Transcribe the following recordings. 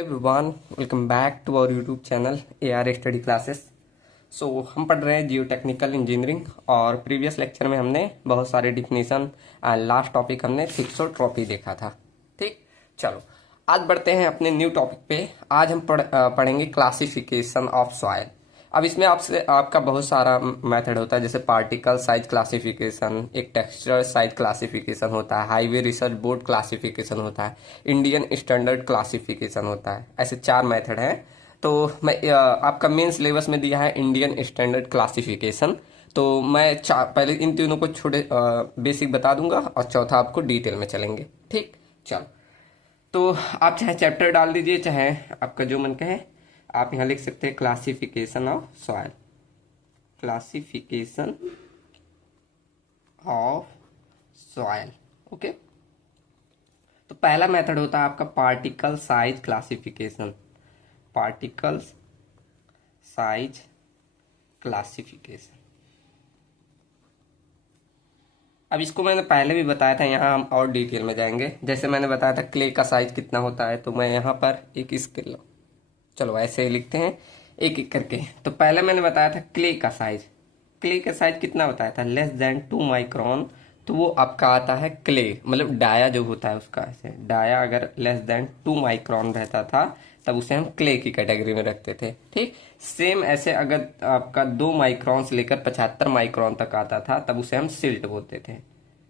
Everyone, welcome back to our YouTube channel AR study classes. हम पढ़ रहे हैं जियो टेक्निकल इंजीनियरिंग और प्रीवियस लेक्चर में हमने बहुत सारे डिफिनीशन एंड लास्ट टॉपिक हमने थिक्सोट्रॉपी देखा था। ठीक, चलो आज बढ़ते हैं अपने न्यू टॉपिक पे। आज हम पढ़ेंगे क्लासिफिकेशन ऑफ सॉइल। अब इसमें आपसे आपका बहुत सारा मेथड होता है, जैसे पार्टिकल साइज क्लासिफिकेशन, एक टेक्सचर साइज क्लासिफिकेशन होता है, हाईवे रिसर्च बोर्ड क्लासिफिकेशन होता है, इंडियन स्टैंडर्ड क्लासिफिकेशन होता है। ऐसे 4 मेथड हैं। तो मैं आपका मेन सिलेबस में दिया है इंडियन स्टैंडर्ड क्लासिफिकेशन। तो मैं पहले इन तीनों को छोटे बेसिक बता दूंगा और चौथा आपको डिटेल में चलेंगे। ठीक, चलो। तो आप चाहे चैप्टर डाल दीजिए, चाहे आपका जो मन कहे। आप यहाँ लिख सकते हैं classification of soil, classification of soil. Okay, तो पहला मेथड होता है आपका particle size classification, particles size classification. अब इसको मैंने पहले भी बताया था, यहाँ हम और डिटेल में जाएंगे। जैसे मैंने बताया था क्ले का साइज कितना होता है, तो मैं यहाँ पर एक स्केल, चलो ऐसे ही लिखते हैं एक एक करके। तो पहले मैंने बताया था क्ले का साइज, क्ले का साइज कितना बताया था, लेस देन 2 माइक्रोन। तो वो आपका आता है क्ले, मतलब डाया जो होता है उसका, ऐसे डाया अगर लेस देन 2 माइक्रोन रहता था तब उसे हम क्ले की कैटेगरी में रखते थे। ठीक, सेम ऐसे अगर आपका 2 माइक्रोन से लेकर 75 माइक्रोन तक आता था तब उसे हम सिल्ट बोलते थे।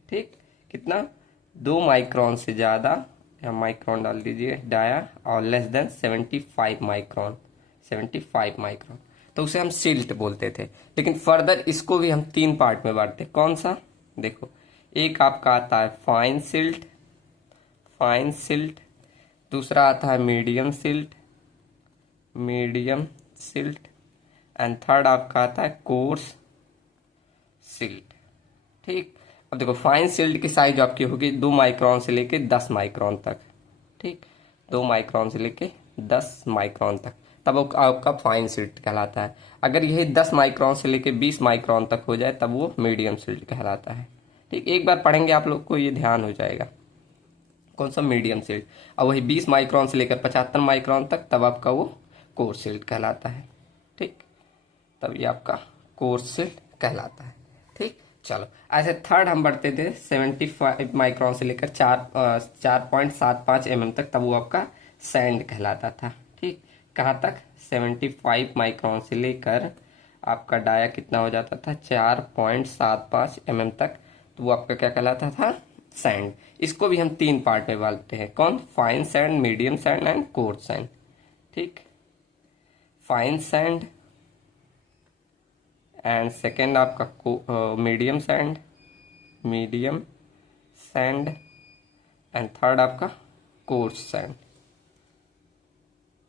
ठीक, कितना, 2 माइक्रोन से ज्यादा, या माइक्रोन डाल दीजिए डाया, और लेस देन 75 माइक्रोन, 75 माइक्रोन, तो उसे हम सिल्ट बोलते थे। लेकिन फर्दर इसको भी हम 3 पार्ट में बांटते। कौन सा, देखो, एक आपका आता है फाइन सिल्ट, फाइन सिल्ट। दूसरा आता है medium silt, medium silt. And third आपका आता है कोर्स सिल्ट। ठीक, अब देखो फाइन सिल्ट की साइज आपकी होगी 2 माइक्रोन से लेके 10 माइक्रोन तक। ठीक, 2 माइक्रोन से लेके 10 माइक्रोन तक, तब वो आपका फाइन सिल्ट कहलाता है। अगर यही 10 माइक्रोन से लेके 20 माइक्रोन तक हो जाए तब वो मीडियम सिल्ट कहलाता है। ठीक, एक बार पढ़ेंगे आप लोग को ये ध्यान हो जाएगा कौन सा मीडियम सिल्ट। और वही 20 माइक्रोन से लेकर 75 माइक्रोन तक तब आपका वो कोर्स सिल्ट कहलाता है। ठीक, तब ये आपका कोर्स सिल्ट कहलाता है। ठीक, चलो ऐसे थर्ड हम बढ़ते थे 75 माइक्रोन से लेकर 4.75 mm तक, तब वो आपका सैंड कहलाता था। ठीक, कहाँ तक, 75 माइक्रोन से लेकर आपका डाया कितना हो जाता था, 4.75 mm तक, तो वो आपका क्या कहलाता था, सैंड। इसको भी हम 3 पार्ट में बांटते हैं। कौन, fine sand, medium sand and coarse sand. ठीक, फाइन सैंड एंड सेकेंड आपका medium sand, medium sand. And third आपका कोर्स सैंड।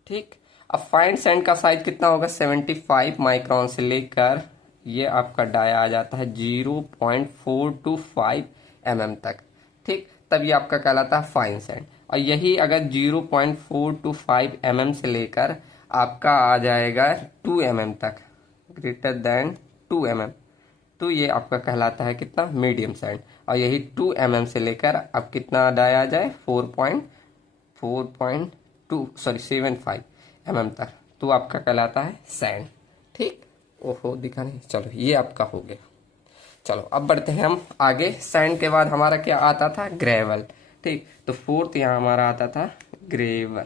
ठीक, अब फाइन सैंड का साइज कितना होगा, 75 माइक्रोन से लेकर ये आपका डाया आ जाता है 0.425 mm तक। ठीक, तब ये आपका कहलाता है फाइन सैंड। और यही अगर 0.425 mm से लेकर आपका आ जाएगा 2 mm तक, ग्रेटर देन 2 mm, तो ये आपका कहलाता है कितना, मीडियम सैंड। और यही 2 mm से लेकर अब कितना डाया जाए, 4.75 mm तक, तो आपका कहलाता है सैंड। ठीक, ओहो दिखा नहीं, चलो ये आपका हो गया। चलो अब बढ़ते हैं हम आगे। सैंड के बाद हमारा क्या आता था, ग्रेवल। ठीक, तो फोर्थ यहाँ हमारा आता था ग्रेवल,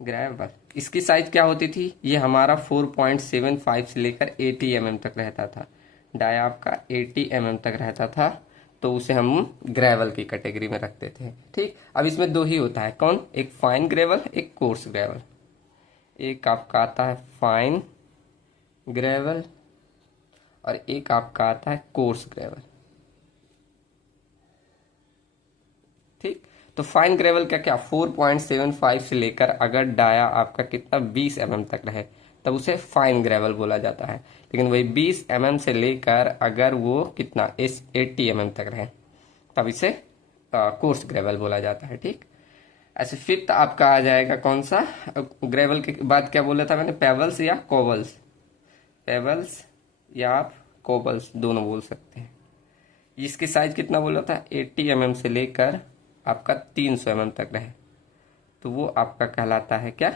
ग्रेवल। इसकी साइज क्या होती थी, ये हमारा 4.75 से लेकर 80 mm तक रहता था। डाया आपका 80 mm तक रहता था, तो उसे हम ग्रेवल की कैटेगरी में रखते थे। ठीक, अब इसमें 2 ही होता है, कौन, एक फाइन ग्रेवल, एक कोर्स ग्रेवल। एक आपका आता है फाइन ग्रेवल और एक आपका आता है कोर्स ग्रेवल। ठीक, तो फाइन ग्रेवल का क्या, 4.75 से लेकर अगर डाया आपका कितना 20 mm तक रहे तब उसे फाइन ग्रेवल बोला जाता है। लेकिन वही 20 mm से लेकर अगर वो कितना 80 mm तक रहे तब इसे कोर्स ग्रेवल बोला जाता है। ठीक, ऐसे फिफ्थ आपका आ जाएगा कौन सा, ग्रेवल के बाद क्या बोला था मैंने, पेबल्स या कोबल्स, पेबल्स या आप कोबल्स दोनों बोल सकते हैं। इसकी साइज कितना बोला था, 80 mm से लेकर आपका 300 mm तक रहे तो वो आपका कहलाता है क्या,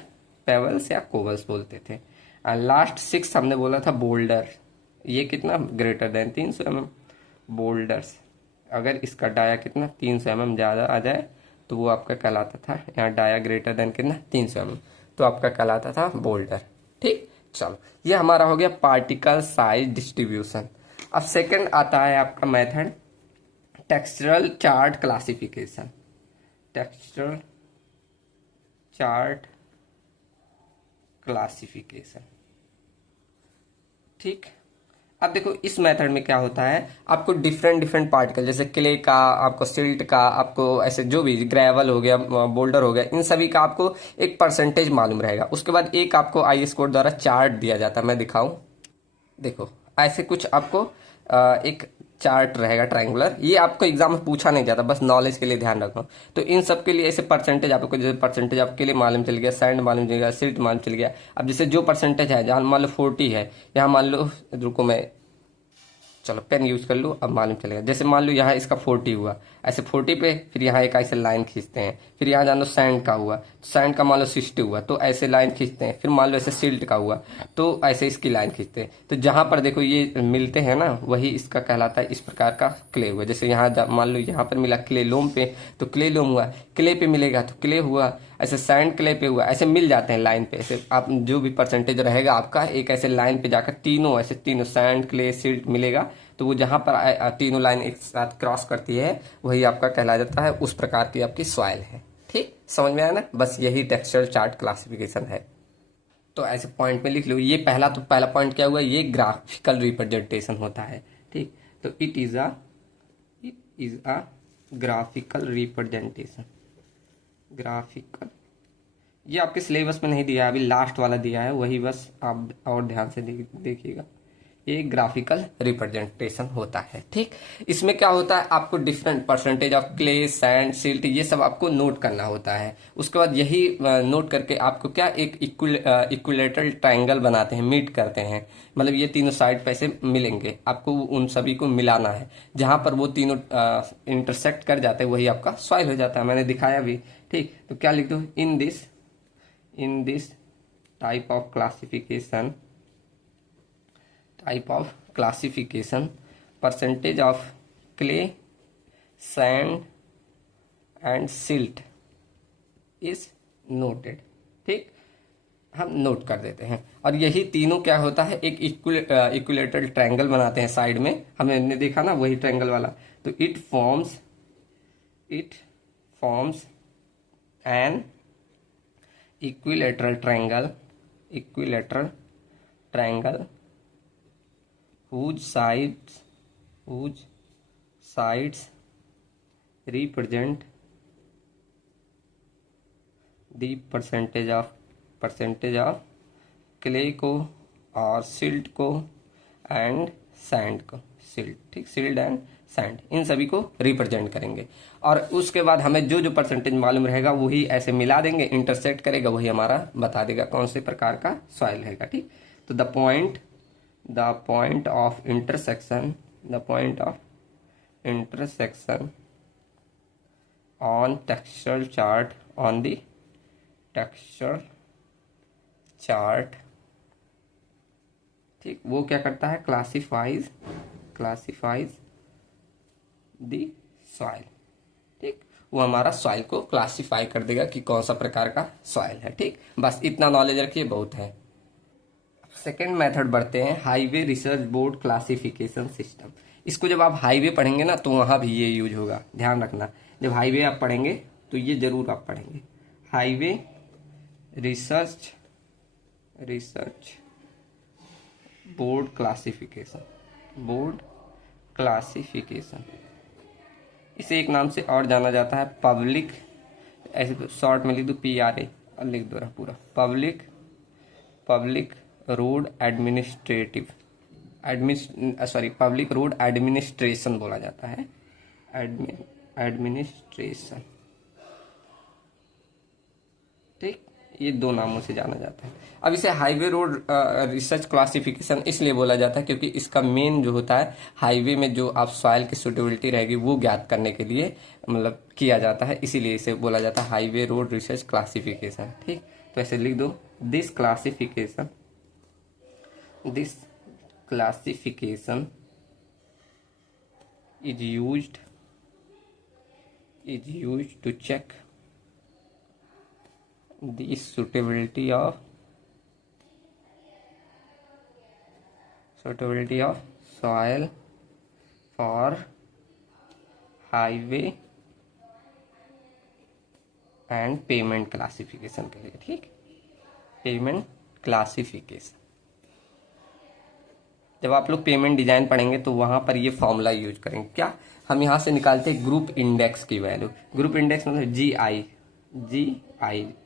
पेबल्स या कोबल्स बोलते थे। लास्ट 6 हमने बोला था बोल्डर, ये कितना ग्रेटर देन 300 mm। बोल्डर्स अगर इसका डाया कितना 300 mm ज़्यादा आ जाए तो वो आपका कहलाता था, यहाँ डाया ग्रेटर देन कितना 300 mm, तो आपका कहलाता था बोल्डर। ठीक, चलो ये हमारा हो गया पार्टिकल साइज डिस्ट्रीब्यूशन। अब सेकंड आता है आपका method textural chart classification. Textural chart classification. ठीक, अब देखो इस मेथड में क्या होता है, आपको डिफरेंट डिफरेंट पार्टिकल जैसे क्ले का, आपको सिल्ट का, आपको ऐसे जो भी ग्रेवल हो गया, बोल्डर हो गया, इन सभी का आपको एक परसेंटेज मालूम रहेगा। उसके बाद एक आपको IS कोड द्वारा चार्ट दिया जाता है, मैं दिखाऊं, देखो ऐसे कुछ आपको एक चार्ट रहेगा ट्रायंगुलर, ये आपको एग्जाम में पूछा नहीं जाता, बस नॉलेज के लिए ध्यान रखना। तो इन सब के लिए ऐसे परसेंटेज आपको, जैसे परसेंटेज आपके लिए मालूम चल गया, सैंड मालूम चल गया, सिल्ट मालूम चल गया। अब जैसे जो परसेंटेज है, जहाँ मान लो 40 है, यहाँ मान लो, रुको मैं चलो पेन यूज कर लूँ, अब मालूम चलेगा। जैसे मान लो यहाँ इसका 40 हुआ, ऐसे 40 पे फिर यहाँ एक ऐसे लाइन खींचते हैं, फिर यहाँ जान लो सैंड का हुआ, सैंड का मान लो 60 हुआ तो ऐसे लाइन खींचते हैं, फिर मान लो ऐसे सिल्ट का हुआ तो ऐसे इसकी लाइन खींचते हैं। तो जहाँ पर देखो ये मिलते हैं ना, वही इसका कहलाता है इस प्रकार का क्ले हुआ। जैसे यहाँ मान लो यहाँ पर मिला क्ले लोम पे, तो क्ले लोम हुआ, क्ले पे मिलेगा तो क्ले हुआ, ऐसे सैंड क्ले पे हुआ, ऐसे मिल जाते हैं लाइन पे। ऐसे आप जो भी परसेंटेज रहेगा आपका एक ऐसे लाइन पे जाकर तीनों ऐसे तीनों सैंड क्ले सिल्ट मिलेगा, तो वो जहां पर तीनों लाइन एक साथ क्रॉस करती है वही आपका कहला जाता है, उस प्रकार की आपकी सॉइल है। ठीक, समझ में आया ना, बस यही टेक्सचर चार्ट क्लासिफिकेशन है। तो ऐसे पॉइंट में लिख लो, ये पहला, तो पहला पॉइंट क्या हुआ, ये ग्राफिकल रिप्रेजेंटेशन होता है। ठीक, तो it is a graphical representation. Graphical, ये आपके सिलेबस में नहीं दिया है, अभी लास्ट वाला दिया है, वही बस आप और ध्यान से देखिएगा। ये ग्राफिकल रिप्रेजेंटेशन होता है। ठीक, इसमें क्या होता है, आपको different percentage of clay, sand, silt, ये सब आपको नोट करना होता है। उसके बाद यही नोट करके आपको क्या एक इक्विलेटरल ट्रायंगल बनाते हैं, मीट करते हैं, मतलब ये तीनों साइड पे से मिलेंगे, आपको उन सभी को मिलाना है। जहां पर वो तीनों इंटरसेक्ट कर जाते हैं वही आपका सॉइल हो जाता है, मैंने दिखाया भी। ठीक, तो क्या लिख दो, in this type of classification, percentage of clay, sand and silt is noted। ठीक, हम नोट कर देते हैं। और यही तीनों क्या होता है, एक इक्विलेटरल ट्रायंगल बनाते हैं साइड में, हमने देखा ना वही ट्रायंगल वाला। तो it forms an equilateral triangle whose sides represent the percentage of clay को और silt को एंड सैंड को, ठीक, सिल्ट एंड सैंड, इन सभी को रिप्रेजेंट करेंगे। और उसके बाद हमें जो जो परसेंटेज मालूम रहेगा वही ऐसे मिला देंगे, इंटरसेक्ट करेगा, वही हमारा बता देगा कौन से प्रकार का सॉइल रहेगा। ठीक, तो the point of intersection on textural chart, on the textural chart, ठीक, वो क्या करता है, क्लासिफाइज द सॉइल। ठीक, वो हमारा सॉइल को क्लासिफाई कर देगा कि कौन सा प्रकार का सॉइल है। ठीक, बस इतना नॉलेज रखिए, बहुत है। सेकेंड मेथड बढ़ते हैं, highway research board classification system. इसको जब आप हाईवे पढ़ेंगे ना तो वहां भी ये यूज होगा, ध्यान रखना। जब हाईवे आप पढ़ेंगे तो ये जरूर आप पढ़ेंगे, हाईवे रिसर्च बोर्ड क्लासिफिकेशन। इसे एक नाम से और जाना जाता है पब्लिक, ऐसे शॉर्ट में लिख दो PRA और लिख दो रहा पूरा, public road public road administration बोला जाता है, एडमिनिस्ट्रेशन। ठीक, ये दो नामों से जाना जाता है। अब इसे हाईवे रोड रिसर्च क्लासिफिकेशन इसलिए बोला जाता है क्योंकि इसका मेन जो होता है हाईवे में जो आप सॉइल की सुटेबिलिटी रहेगी वो ज्ञात करने के लिए मतलब किया जाता है, इसीलिए इसे बोला जाता है हाईवे रोड रिसर्च क्लासिफिकेशन। ठीक, तो ऐसे लिख दो, this classification is used to check the suitability of soil for highway and payment classification के लिए। ठीक, पेमेंट क्लासिफिकेशन, जब आप लोग पेमेंट डिजाइन पढ़ेंगे तो वहां पर ये फॉर्मूला यूज करेंगे। क्या, हम यहां से निकालते हैं ग्रुप इंडेक्स की वैल्यू। ग्रुप इंडेक्स मतलब जी आई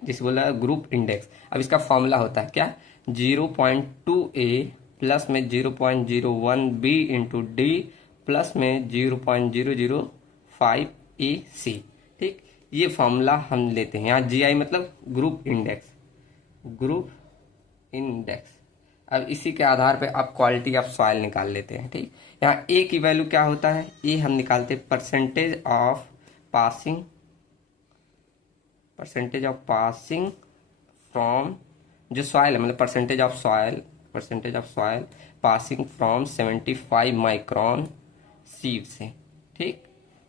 जिसे बोला ग्रुप इंडेक्स। अब इसका फॉर्मूला होता है क्या, 0.2a प्लस में 0.01b इंटू डी प्लस में 0.005ac। ठीक, ये फॉर्मूला हम लेते हैं। यहाँ जीआई मतलब ग्रुप इंडेक्स। अब इसी के आधार पे आप क्वालिटी ऑफ सॉइल निकाल लेते हैं। ठीक, यहाँ ए की वैल्यू क्या होता है, ए हम निकालते हैं परसेंटेज ऑफ पासिंग फ्रॉम जो सॉइल है, मतलब percentage of soil passing from 75 micron सीव से। ठीक,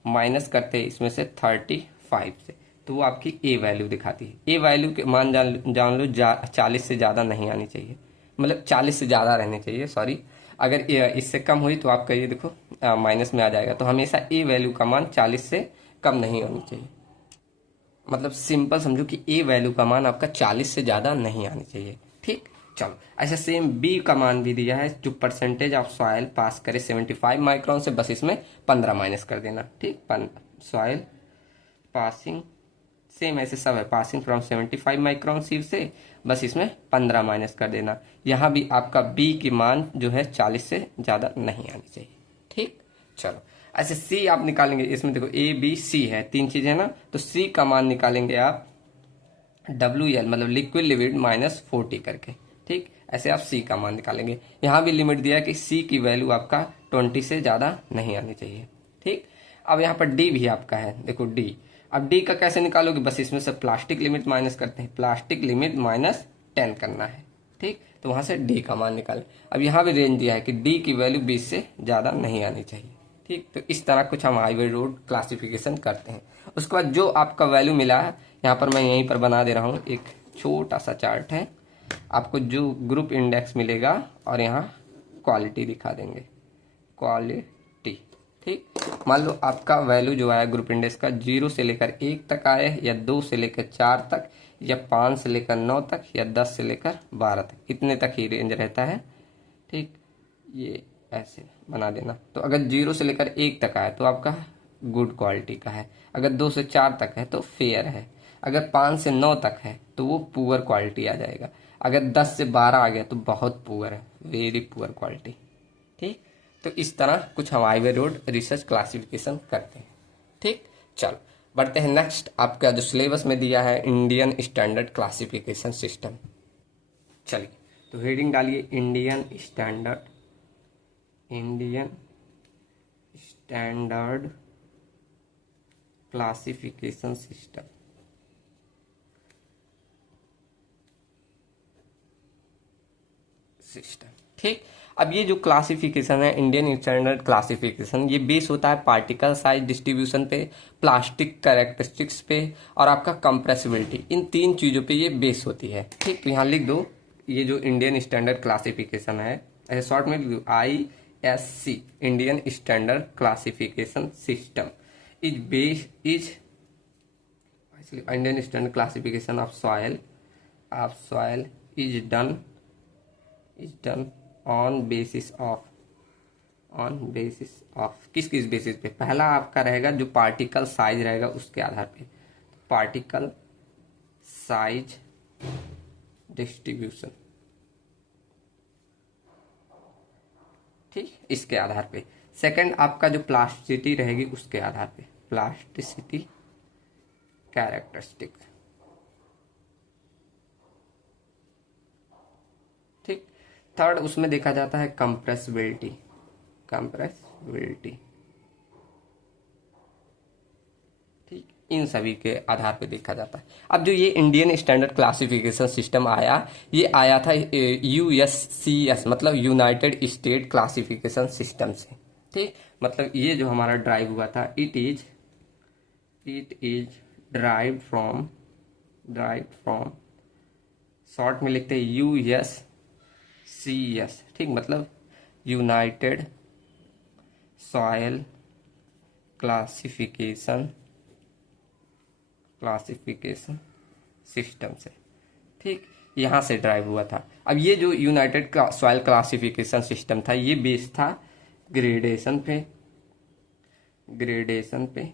माइनस करते हैं इसमें से 35 से, तो वो आपकी ए वैल्यू दिखाती है। ए वैल्यू के मान जान लो 40 से ज़्यादा नहीं आनी चाहिए, मतलब 40 से ज़्यादा रहने चाहिए, सॉरी। अगर इससे कम हुई तो आपका ये देखो माइनस में आ जाएगा। तो हमेशा ए वैल्यू का मान 40 से कम नहीं होनी चाहिए। मतलब सिंपल समझो कि ए वैल्यू का मान आपका 40 से ज़्यादा नहीं आनी चाहिए। ठीक, चलो ऐसा सेम बी का मान भी दिया है, जो परसेंटेज ऑफ सॉइल पास करे 75 माइक्रोन से, बस इसमें 15 माइनस कर देना। ठीक, सॉइल पासिंग सेम ऐसे सब है, पासिंग फ्रॉम 75 माइक्रोन सीव से, बस इसमें 15 माइनस कर देना। यहाँ भी आपका बी की मान जो है 40 से ज़्यादा नहीं आनी चाहिए। ठीक, चलो ऐसे सी आप निकालेंगे। इसमें देखो ए बी सी है, तीन चीजें है ना, तो सी का मान निकालेंगे आप WL मतलब लिक्विड लिमिट -40 करके। ठीक, ऐसे आप सी का मान निकालेंगे। यहाँ भी लिमिट दिया है कि सी की वैल्यू आपका 20 से ज़्यादा नहीं आनी चाहिए। ठीक, अब यहाँ पर डी भी आपका है, देखो डी। अब डी का कैसे निकालोगे, बस इसमें से प्लास्टिक लिमिट माइनस करते हैं, प्लास्टिक लिमिट -10 करना है। ठीक, तो वहां से डी का मान निकालें। अब यहाँ भी रेंज दिया है कि डी की वैल्यू 20 से ज़्यादा नहीं आनी चाहिए। ठीक, तो इस तरह कुछ हम हाईवे रोड क्लासिफिकेशन करते हैं। उसके बाद जो आपका वैल्यू मिला है, यहाँ पर मैं यहीं पर बना दे रहा हूँ, एक छोटा सा चार्ट है। आपको जो ग्रुप इंडेक्स मिलेगा और यहाँ क्वालिटी दिखा देंगे, क्वालिटी। ठीक, मान लो आपका वैल्यू जो आया ग्रुप इंडेक्स का 0 से लेकर 1 तक आया, या 2 से लेकर 4 तक, या 5 से लेकर 9 तक, या 10 से लेकर 12 तक, इतने तक ही रेंज रहता है। ठीक, ये ऐसे बना देना। तो अगर 0 से लेकर 1 तक आया तो आपका गुड क्वालिटी का है, अगर 2 से 4 तक है तो फेयर है, अगर 5 से 9 तक है तो वो पुअर क्वालिटी आ जाएगा, अगर 10 से 12 आ गया तो बहुत पुअर है, वेरी पुअर क्वालिटी। ठीक, तो इस तरह कुछ हम हाईवे रोड रिसर्च क्लासिफिकेशन करते हैं। ठीक, चलो बढ़ते हैं नेक्स्ट। आपका जो सिलेबस में दिया है इंडियन स्टैंडर्ड क्लासिफिकेशन सिस्टम। चलिए, तो हेडिंग डालिए इंडियन स्टैंडर्ड क्लासिफिकेशन सिस्टम। ठीक, अब ये जो क्लासिफिकेशन है इंडियन स्टैंडर्ड क्लासिफिकेशन, ये बेस होता है पार्टिकल साइज डिस्ट्रीब्यूशन पे, प्लास्टिक कैरेक्टरिस्टिक्स पे, और आपका कंप्रेसिबिलिटी, इन तीन चीजों पे ये बेस होती है। ठीक, तो यहाँ लिख दो, ये जो इंडियन स्टैंडर्ड क्लासिफिकेशन है, ऐसे शॉर्ट में लिख दो ISC, Indian standard classification system is Indian standard classification of soil is done on basis of किस बेसिस पे, पहला आपका रहेगा जो पार्टिकल साइज रहेगा उसके आधार पे, पार्टिकल साइज डिस्ट्रीब्यूशन। ठीक, इसके आधार पे। सेकंड आपका जो प्लास्टिसिटी रहेगी उसके आधार पे, प्लास्टिसिटी कैरेक्टरिस्टिक। ठीक। थर्ड उसमें देखा जाता है कंप्रेसिबिलिटी। कंप्रेसिबिलिटी, ठीक, इन सभी के आधार पे देखा जाता है। अब जो ये इंडियन स्टैंडर्ड क्लासिफिकेशन सिस्टम आया, ये आया था यूएससीएस मतलब यूनाइटेड स्टेट क्लासिफिकेशन सिस्टम से, ठीक। मतलब ये जो हमारा ड्राइव हुआ था, it is drive from short में लिखते हैं यूएससीएस, ठीक, मतलब यूनाइटेड सॉयल क्लासिफिकेशन सिस्टम से, ठीक, यहाँ से ड्राइव हुआ था। अब ये जो यूनाइटेड सॉइल क्लासिफिकेशन सिस्टम था, ये बेस्ड था ग्रेडेशन पे,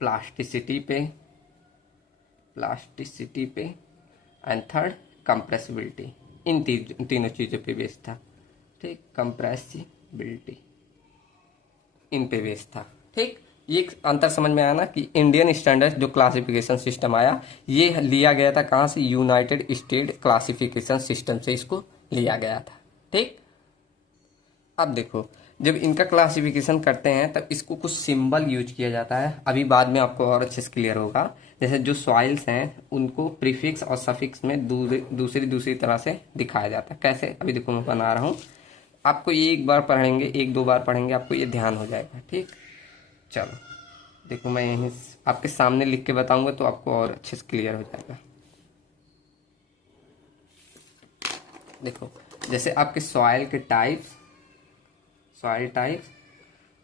प्लास्टिसिटी पे एंड थर्ड कंप्रेसिबिलिटी, इन तीनों चीज़ों पे बेस्ड था, ठीक। कंप्रेसिबिलिटी इन पे बेस्ड था, ठीक। ये अंतर समझ में आया ना कि इंडियन स्टैंडर्ड जो क्लासिफिकेशन सिस्टम आया, ये लिया गया था कहाँ से? यूनाइटेड स्टेट क्लासिफिकेशन सिस्टम से इसको लिया गया था, ठीक। अब देखो, जब इनका क्लासिफिकेशन करते हैं तब इसको कुछ सिंबल यूज किया जाता है, अभी बाद में आपको और अच्छे से क्लियर होगा। जैसे जो सॉइल्स हैं उनको प्रीफिक्स और सफिक्स में दूसरी तरह से दिखाया जाता है। कैसे? अभी देखो मैं बना रहा हूँ, आपको ये एक बार पढ़ेंगे, एक दो बार पढ़ेंगे, आपको ये ध्यान हो जाएगा, ठीक। चलो देखो, मैं यहीं आपके सामने लिख के बताऊंगा तो आपको और अच्छे से क्लियर हो जाएगा। देखो, जैसे आपके सॉइल टाइप्स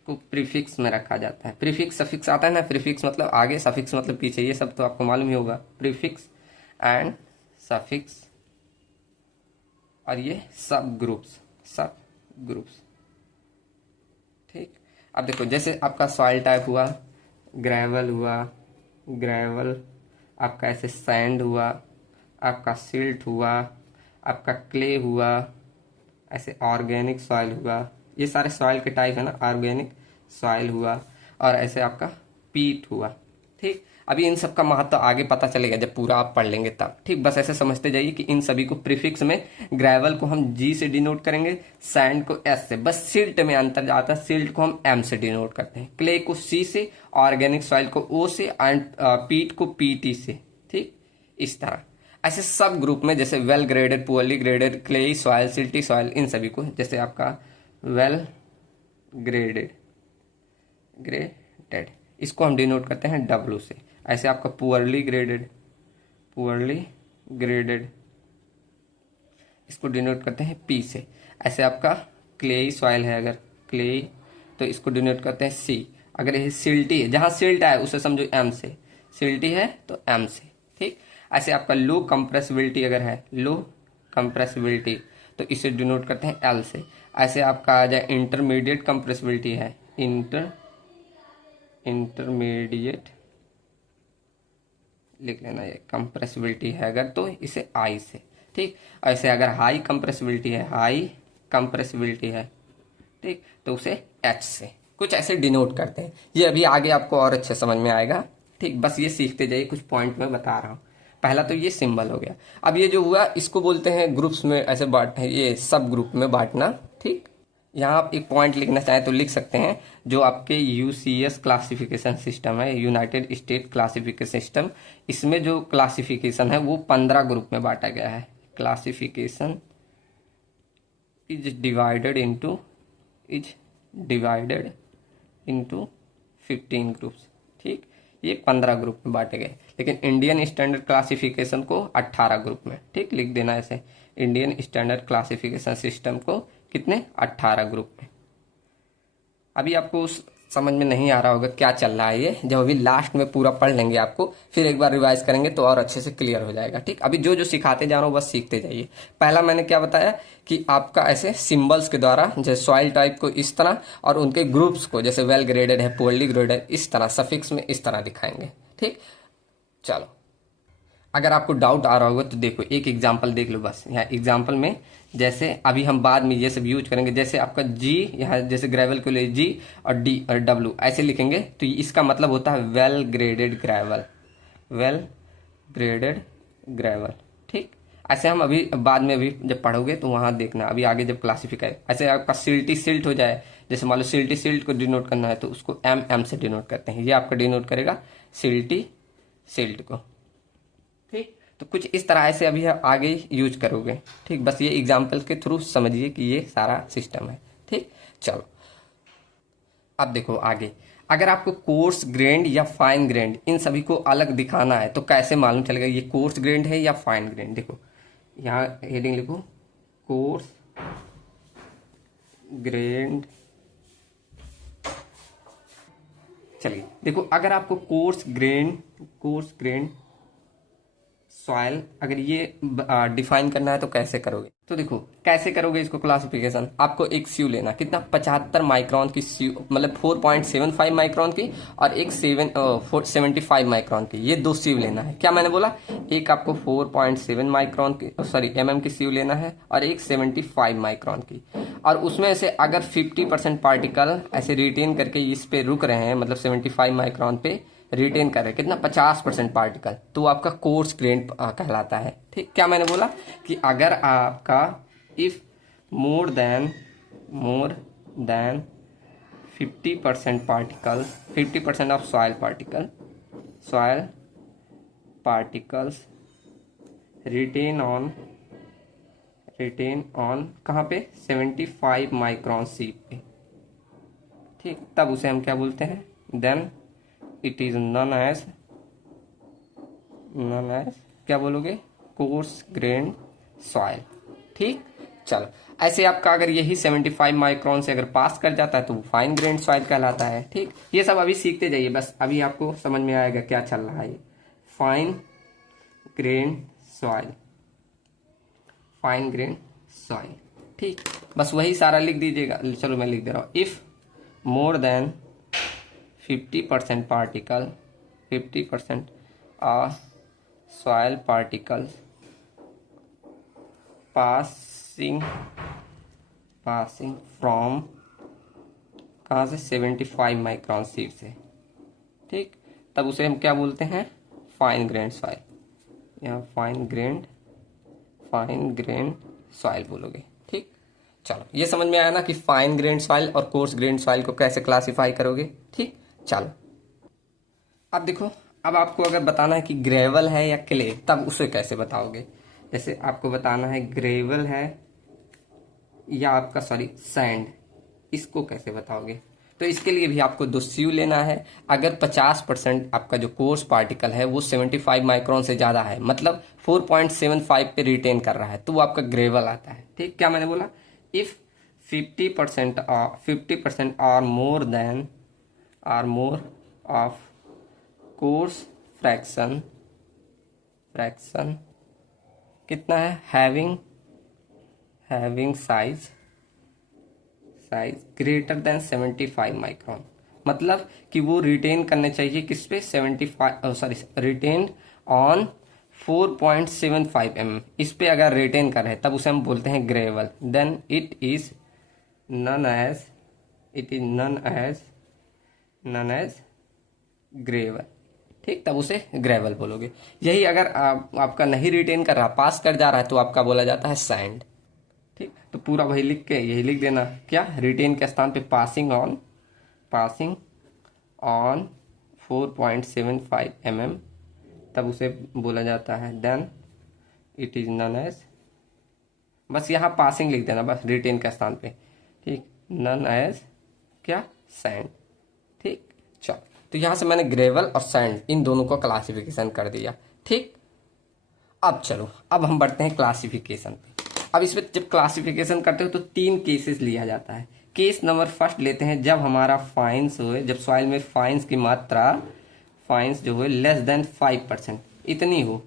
को प्रीफिक्स में रखा जाता है। प्रीफिक्स सफिक्स आता है ना, प्रीफिक्स मतलब आगे, सफिक्स मतलब पीछे, ये सब तो आपको मालूम ही होगा। प्रीफिक्स एंड सफिक्स, और ये सब ग्रुप्स, ठीक। अब देखो, जैसे आपका सॉइल टाइप हुआ, ग्रेवल, आपका ऐसे सैंड हुआ, आपका सिल्ट हुआ, आपका क्ले हुआ, ऐसे ऑर्गेनिक सॉइल हुआ, ये सारे सॉइल के टाइप है ना। ऑर्गेनिक सॉइल हुआ, और ऐसे आपका पीट हुआ, ठीक। अभी इन सब का महत्व आगे पता चलेगा जब पूरा आप पढ़ लेंगे तब, ठीक। बस ऐसे समझते जाइए कि इन सभी को प्रीफिक्स में, ग्रेवल को हम जी से डिनोट करेंगे, सैंड को एस से, बस सिल्ट में अंतर आता है, सिल्ट को हम एम से डिनोट करते हैं, क्ले को सी से, ऑर्गेनिक सॉइल को ओ से, एंड पीट को पीटी से, ठीक। इस तरह ऐसे सब ग्रुप में, जैसे well graded, poorly graded, clay soil, silty soil, इन सभी को, जैसे आपका वेल ग्रेडेड, इसको हम डिनोट करते हैं डब्ल्यू से। ऐसे आपका पुअरली ग्रेडेड, इसको डिनोट करते हैं पी से। ऐसे आपका क्लेई सॉइल है, अगर क्लेई, तो इसको डिनोट करते हैं सी। अगर ये सिल्टी है, जहां सिल्ट है उसे समझो एम से, सिल्टी है तो एम से, ठीक। ऐसे आपका लो कंप्रेसिबिलिटी अगर है, लो कंप्रेसिबिलिटी, तो इसे डिनोट करते हैं एल से। ऐसे आपका आ जाए इंटरमीडिएट कंप्रेसिबिलिटी है, इंटरमीडिएट लिख लेना, ये कंप्रेसिबिलिटी है अगर, तो इसे आई से, ठीक। ऐसे अगर हाई कंप्रेसिबिलिटी है, ठीक, तो उसे एच से, कुछ ऐसे डिनोट करते हैं। ये अभी आगे आपको और अच्छे समझ में आएगा, ठीक। बस ये सीखते जाइए, कुछ पॉइंट में बता रहा हूँ। पहला तो ये सिंबल हो गया। अब ये जो हुआ, इसको बोलते हैं ग्रुप्स में ऐसे बांट, ये सब ग्रुप में बांटना, ठीक। यहाँ आप एक पॉइंट लिखना चाहें तो लिख सकते हैं, जो आपके यूसीएस क्लासिफिकेशन सिस्टम है, यूनाइटेड स्टेट क्लासिफिकेशन सिस्टम, इसमें जो क्लासिफिकेशन है वो 15 ग्रुप में बांटा गया है। Classification is divided into 15 groups, ठीक। ये 15 ग्रुप में बांटे गए, लेकिन इंडियन स्टैंडर्ड क्लासिफिकेशन को 18 ग्रुप में, ठीक, लिख देना ऐसे। इंडियन स्टैंडर्ड क्लासिफिकेशन सिस्टम को कितने? 18 ग्रुप में। अभी आपको समझ में नहीं आ रहा होगा क्या चल रहा है ये, जब अभी लास्ट में पूरा पढ़ लेंगे आपको, फिर एक बार रिवाइज करेंगे तो और अच्छे से क्लियर हो जाएगा, ठीक। अभी जो जो सिखाते जा रहा हूँ बस सीखते जाइए। पहला मैंने क्या बताया कि आपका ऐसे सिंबल्स के द्वारा, जैसे सॉइल टाइप को इस तरह, और उनके ग्रुप्स को, जैसे वेल ग्रेडेड है, पुअरली ग्रेडेड, इस तरह सफिक्स में इस तरह दिखाएंगे, ठीक। चलो, अगर आपको डाउट आ रहा होगा तो देखो, एक एग्जाम्पल देख लो बस। यहाँ एग्जाम्पल में, जैसे अभी हम बाद में ये सब यूज करेंगे, जैसे आपका जी, यहाँ जैसे ग्रेवल के लिए जी और डी और डब्ल्यू ऐसे लिखेंगे, तो इसका मतलब होता है वेल ग्रेडेड ग्रेवल, ठीक। ऐसे हम अभी बाद में अभी जब पढ़ोगे तो वहां देखना, अभी आगे जब क्लासिफाई ऐसे आपका सिल्टी सिल्ट हो जाए, जैसे मान लो सिल्टी सिल्ट को डिनोट करना है तो उसको एम से डिनोट करते हैं, ये आपका डिनोट करेगा सिल्टी सिल्ट को। ठीक, तो कुछ इस तरह से अभी आप आगे यूज करोगे। ठीक, बस ये एग्जाम्पल के थ्रू समझिए कि ये सारा सिस्टम है। ठीक, चलो अब देखो आगे, अगर आपको कोर्स ग्रेन्ड या फाइन ग्रेन्ड इन सभी को अलग दिखाना है तो कैसे मालूम चलेगा ये कोर्स ग्रेन्ड है या फाइन ग्रेन्ड। देखो यहाँ हेडिंग लिखो, कोर्स ग्रेन्ड। चलिए देखो, अगर आपको कोर्स ग्रेन्ड सॉइल अगर ये डिफाइन करना है तो कैसे करोगे। तो देखो कैसे करोगे इसको क्लासिफिकेशन, आपको एक सीव लेना, कितना 75 माइक्रॉन की सीव, मतलब 4.75 माइक्रॉन की, और एक 75 माइक्रॉन की, ये दो सीव लेना है। क्या मैंने बोला, एक आपको 4.7 माइक्रॉन की सॉरी mm की सीव लेना है और एक 75 माइक्रॉन की, और उसमें से अगर 50% पार्टिकल ऐसे रिटेन करके इस पे रुक रहे हैं, मतलब 75 माइक्रॉन पे रिटेन कर रहे हैं, कितना 50% पार्टिकल, तो आपका कोर्स ग्रेन कहलाता है। ठीक, क्या मैंने बोला कि अगर आपका if more than 50% particle, 50% of soil particles retain on कहाँ पे, 75 माइक्रॉन सीप पे। ठीक, तब उसे हम क्या बोलते हैं, then it is known as क्या बोलोगे, कोर्स ग्रेन सॉइल। ठीक, चलो ऐसे आपका अगर यही 75 माइक्रॉन से अगर पास कर जाता है तो वो फाइन ग्रेन सॉइल कहलाता है। ठीक, ये सब अभी सीखते जाइए, बस अभी आपको समझ में आएगा क्या चल रहा है। फाइन ग्रेन सॉइल, ठीक, बस वही सारा लिख दीजिएगा। चलो मैं लिख दे रहा हूँ, if more than 50% particle, 50% soil particles passing from कहाँ से, 75 माइक्रॉन सीव से। ठीक, तब उसे हम क्या बोलते हैं, फाइन ग्रेन सॉइल। यहाँ फाइन ग्रेन सॉइल बोलोगे। ठीक, चलो ये समझ में आया ना कि फाइन ग्रेन सॉइल और कोर्स ग्रेन सॉइल को कैसे क्लासिफाई करोगे। ठीक, चलो अब देखो, अब आपको अगर बताना है कि ग्रेवल है या क्ले, तब उसे कैसे बताओगे। जैसे आपको बताना है ग्रेवल है या आपका सैंड, इसको कैसे बताओगे। तो इसके लिए भी आपको दो सीव लेना है। अगर 50% आपका जो कोर्स पार्टिकल है वो 75 माइक्रॉन से ज्यादा है, मतलब 4.75 पे रिटेन कर रहा है, तो वो आपका ग्रेवल आता है। ठीक, क्या मैंने बोला, if 50% or more of coarse fraction कितना है, having size greater than 75 micron, मतलब कि वो रिटेन करने चाहिए किस पे, 75 रिटेन ऑन 4.75 mm, इस पे अगर रिटेन कर रहे हैं तब उसे हम बोलते हैं gravel. Then it is known as gravel. ठीक, तब उसे ग्रेवल बोलोगे। यही अगर आपका नहीं रिटेन कर रहा, पास कर जा रहा है, तो आपका बोला जाता है सैंड। ठीक, तो पूरा वही लिख के यही लिख देना, क्या, रिटेन के स्थान पे पासिंग ऑन 4.75 mm, तब उसे बोला जाता है, then it is known as, बस यहाँ पासिंग लिख देना बस रिटेन के स्थान पे। ठीक, नन एज क्या, सैंड। ठीक, चलो तो यहां से मैंने ग्रेवल और सैंड इन दोनों को क्लासिफिकेशन कर दिया। ठीक, अब चलो, अब हम बढ़ते हैं क्लासिफिकेशन पे। अब इसमें जब क्लासिफिकेशन करते हो तो 3 केसेस लिया जाता है। केस नंबर फर्स्ट लेते हैं, जब हमारा फाइन्स हो, जब सॉइल में फाइन्स की मात्रा, फाइन्स जो है लेस देन 5% इतनी हो,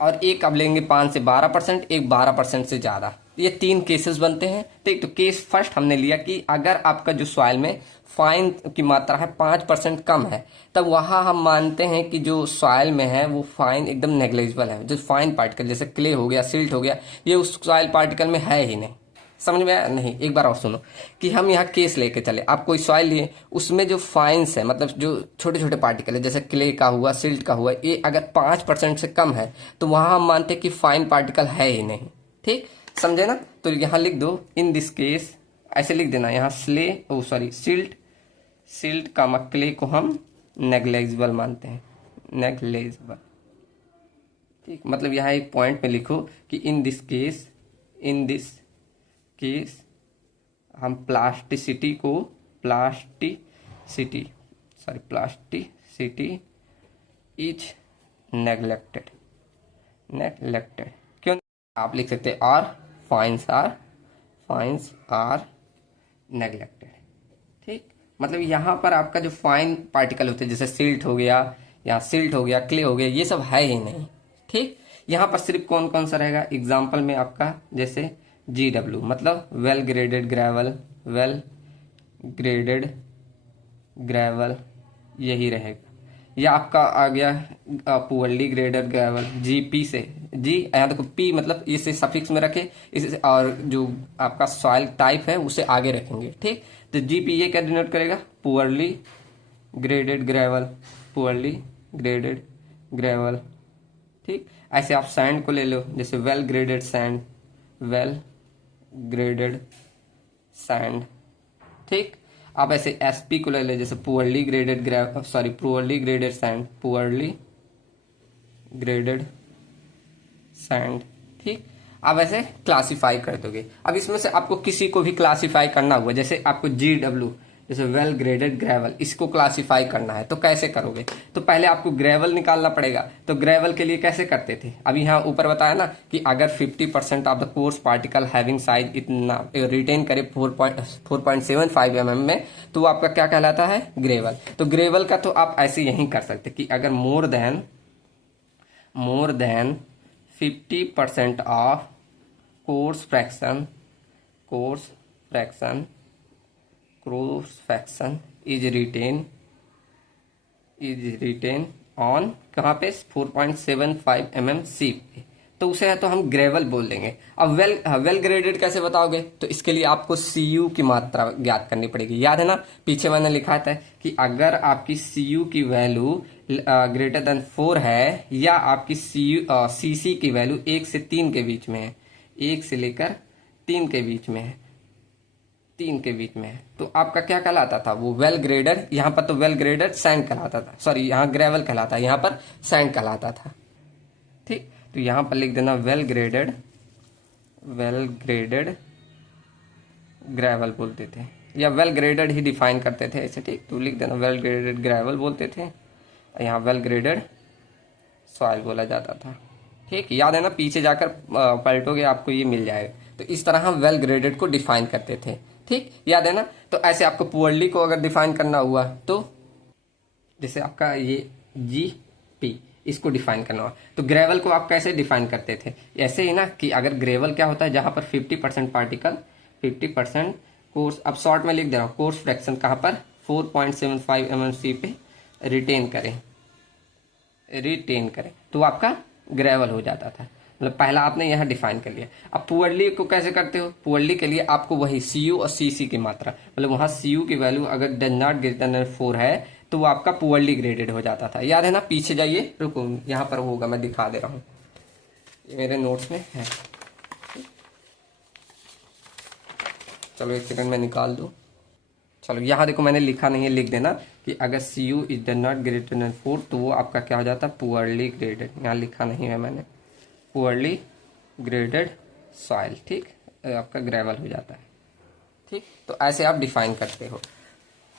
और एक अब लेंगे 5 से 12%, एक 12% से ज्यादा। ये 3 केसेस बनते हैं। ठीक, तो केस फर्स्ट हमने लिया कि अगर आपका जो सॉइल में फाइन की मात्रा है 5% कम है, तब वहां हम मानते हैं कि जो सॉइल में है वो फाइन एकदम नेग्लिजिबल है। जो फाइन पार्टिकल जैसे क्ले हो गया, सिल्ट हो गया, ये उस सॉइल पार्टिकल में है ही नहीं। समझ में आया नहीं? एक बार और सुनो कि हम यहाँ केस लेके चले, आप कोई सॉइल लिए, उसमें जो फाइन्स है, मतलब जो छोटे छोटे पार्टिकल है, जैसे क्ले का हुआ, सिल्ट का हुआ, ये अगर 5% से कम है तो वहां हम मानते हैं कि फाइन पार्टिकल है ही नहीं। ठीक, समझे ना? तो यहाँ लिख दो इन दिस केस, ऐसे लिख देना यहाँ सिल्ट, सिल्ट का क्ले को हम नेग्लेजिबल मानते हैं, नेग्लेजिबल। ठीक, मतलब यहाँ एक पॉइंट में लिखो कि इन दिस केस हम प्लास्टिसिटी इज नेग्लेक्टेड। क्यों? आप लिख सकते और फाइन्स आर नेग्लेक्टेड। ठीक, मतलब यहाँ पर आपका जो फाइन पार्टिकल होते हैं, जैसे सिल्ट हो गया, क्ले हो गया, ये सब है ही नहीं। ठीक, यहाँ पर सिर्फ कौन कौन सा रहेगा? एग्जाम्पल में आपका जैसे GW, मतलब वेल ग्रेडेड ग्रेवल यही रहेगा। या आपका आ गया पुअरली ग्रेडेड ग्रेवल, GP से, जी यहाँ देखो P मतलब इसे सफिक्स में रखे, इसे और जो आपका सॉइल टाइप है उसे आगे रखेंगे। ठीक, तो GP ये क्या डिनोट करेगा? Poorly graded gravel. ठीक, ऐसे आप सैंड को ले लो, जैसे वेल ग्रेडेड सैंड। ठीक, आप ऐसे SP को ले लो, जैसे पुअरली ग्रेडेड सैंड। ठीक, आप ऐसे क्लासिफाई कर दोगे। अब इसमें से आपको किसी को भी क्लासिफाई करना हुआ, जैसे आपको GW, जैसे वेल ग्रेडेड ग्रेवल, इसको क्लासिफाई करना है तो कैसे करोगे? तो पहले आपको ग्रेवल निकालना पड़ेगा। तो ग्रेवल के लिए कैसे करते थे? अभी यहाँ ऊपर बताया ना कि अगर 50% of the coarse particle having size इतना रिटेन करे 4.75 mm में, तो वो आपका क्या कहलाता है? ग्रेवल। तो ग्रेवल का तो आप ऐसे यही कर सकते कि अगर more than 50% of coarse fraction is retain on कहाँ पे? 4.75 mm सी पे, तो उसे है तो हम ग्रेवल बोल देंगे। अब वेल ग्रेडेड कैसे बताओगे? तो इसके लिए आपको Cu की मात्रा ज्ञात करनी पड़ेगी। याद है ना, पीछे मैंने लिखा था कि अगर आपकी Cu की वैल्यू ग्रेटर देन 4 है, या आपकी Cc की वैल्यू 1 से 3 के बीच में है, 1 से लेकर 3 के बीच में है, 3 के बीच में है, तो आपका क्या कहलाता था? वो वेल ग्रेडर। यहाँ पर तो वेल ग्रेडर सैंड कहलाता था, सॉरी यहाँ ग्रेवल कहलाता है, यहाँ पर सैंड कहलाता था। ठीक, तो यहाँ पर लिख देना वेल ग्रेडेड ग्रेवल बोलते थे, या वेल ग्रेडेड ही डिफाइन करते थे ऐसे। ठीक, तो लिख देना वेल ग्रेडेड ग्रेवल बोलते थे, यहाँ वेल ग्रेडेड सॉइल बोला जाता था। ठीक, याद है ना, पीछे जाकर पलटोगे आपको ये मिल जाएगा। तो इस तरह हम वेल ग्रेडेड को डिफाइन करते थे। ठीक, याद है ना? तो ऐसे आपको पुअरली को अगर डिफाइन करना हुआ तो जैसे आपका ये GP, इसको डिफाइन करना हुआ तो ग्रेवल को आप कैसे डिफाइन करते थे? ऐसे ही ना कि अगर ग्रेवल क्या होता है, जहां पर 50% पार्टिकल 50% कोर्स, अब शॉर्ट में लिख दे रहा हूँ, कोर्स फ्रैक्शन कहां पर? 4.75 mm पे रिटेन करें तो आपका ग्रेवल हो जाता था। मतलब पहला आपने यहाँ डिफाइन कर लिया। अब पुअरली को कैसे करते हो? पुअरली के लिए आपको वही Cu और Cc की मात्रा, मतलब वहां Cu की वैल्यू अगर डज नॉट ग्रेटर देन 4 है तो वो आपका पुअरली ग्रेडेड हो जाता था। याद है ना? पीछे जाइए, रुको यहाँ पर होगा, मैं दिखा दे रहा हूँ, ये मेरे नोट्स में है। चलो एक सेकंड में निकाल दो। चलो यहाँ देखो, मैंने लिखा नहीं है, लिख देना कि अगर Cu is does not greater than 4 तो वो आपका क्या हो जाता है? Poorly graded. यहाँ लिखा नहीं है मैंने, पुअरली ग्रेडेड सॉइल। ठीक, आपका ग्रेवल हो जाता है। ठीक, तो ऐसे आप डिफाइन करते हो।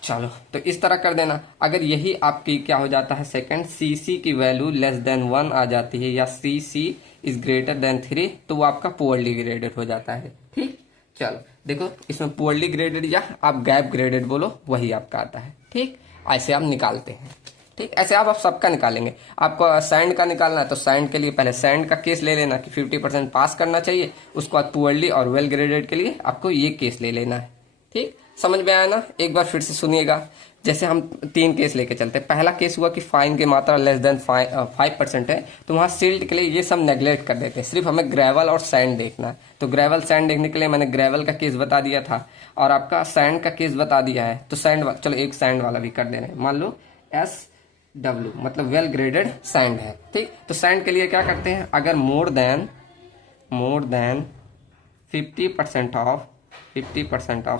चलो, तो इस तरह कर देना। अगर यही आपकी क्या हो जाता है? सेकंड, Cc की वैल्यू लेस देन 1 आ जाती है, या Cc इज ग्रेटर देन 3, तो वो आपका पुअरली ग्रेडेड हो जाता है। ठीक, चलो देखो, इसमें पुअरली ग्रेडेड या आप गैप ग्रेडेड बोलो, वही आपका आता है। ठीक, ऐसे आप निकालते हैं। ठीक, ऐसे आप सबका निकालेंगे। आपको सैंड का निकालना है तो सैंड के लिए पहले सैंड का केस ले लेना कि 50% पास करना चाहिए, उसके बाद पुअरली और वेल ग्रेडेड के लिए आपको ये केस ले लेना है। ठीक, समझ में आया ना? एक बार फिर से सुनिएगा। जैसे हम 3 केस लेके चलते हैं। पहला केस हुआ कि फाइन की मात्रा लेस देन 5% है, तो वहाँ सिल्ट के लिए ये सब नेग्लेक्ट कर देते हैं, सिर्फ हमें ग्रेवल और सैंड देखना है। तो ग्रेवल सैंड देखने के लिए मैंने ग्रेवल का केस बता दिया था और आपका सैंड का केस बता दिया है। तो सैंड चलो एक सैंड वाला भी कर दे रहे हैं, मान लो SW मतलब वेल ग्रेडेड सैंड है, ठीक। तो सैंड के लिए क्या करते हैं, अगर more than 50% of